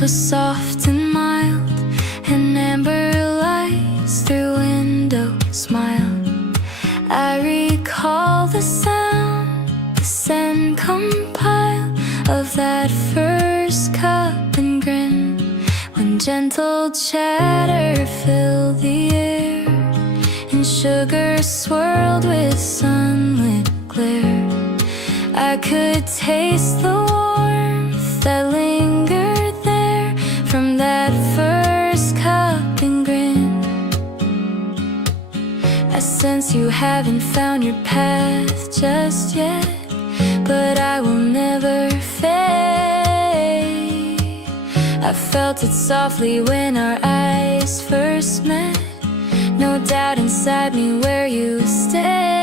was soft and mild, and amber lights through windows smiled. I recall the sound, the scent compiled of that first cup and grin, when gentle chatter filled the air and sugar swirled with sunlit glare. I could taste the warmth that lingered there from that first cup and grin. I sense you haven't found your path just yet, but I will never fade. I felt it softly when our eyes first met, no doubt inside me where you stay.